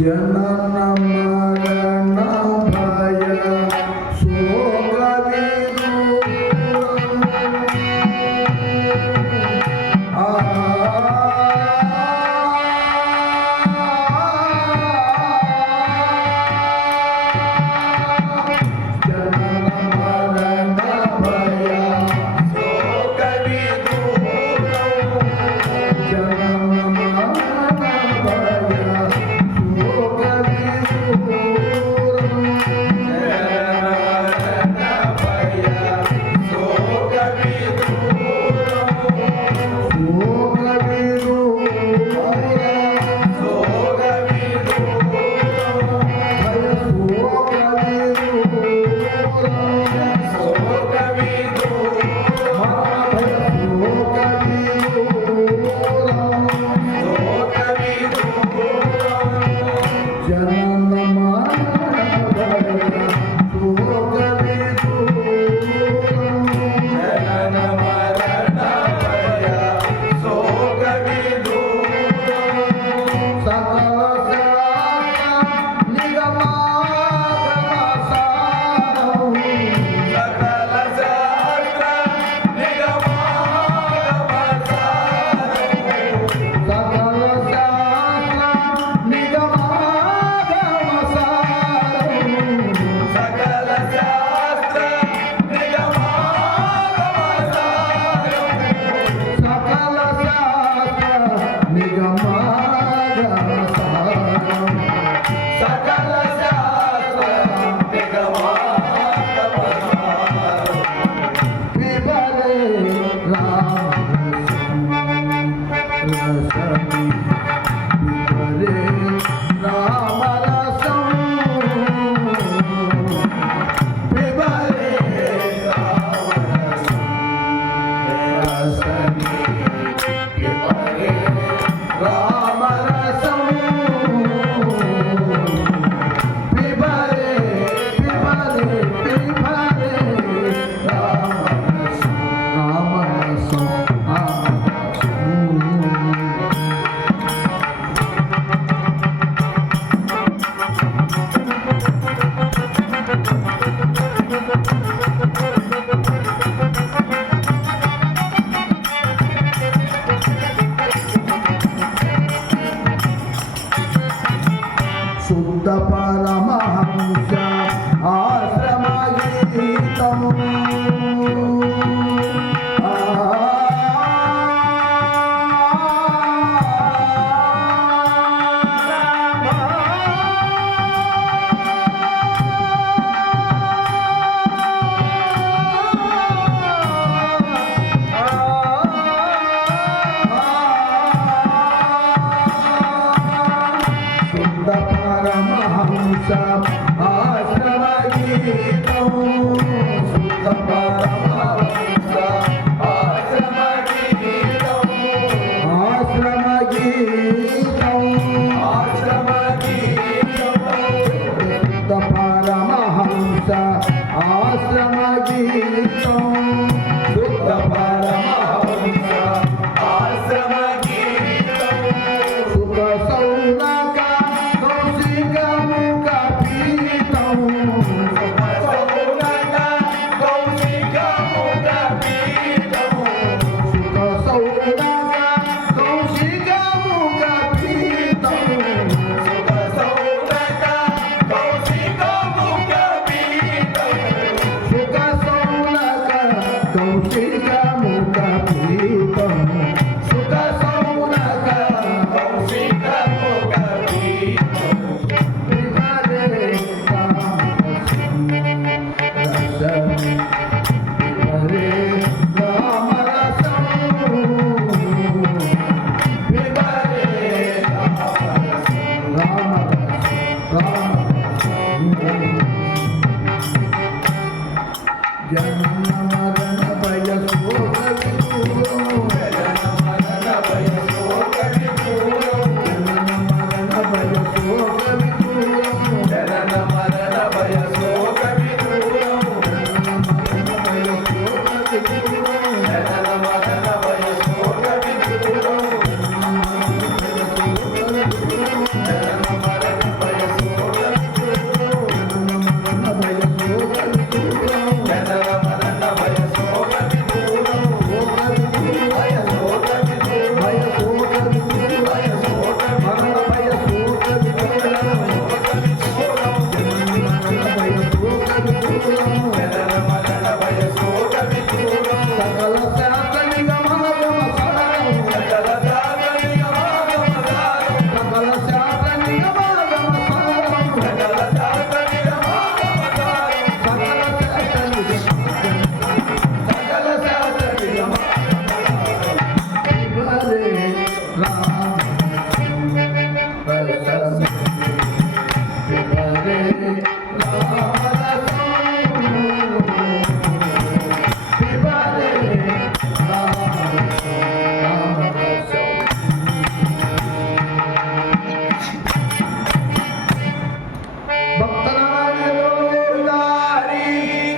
Yeah, no, no, no, Tapala Bravo.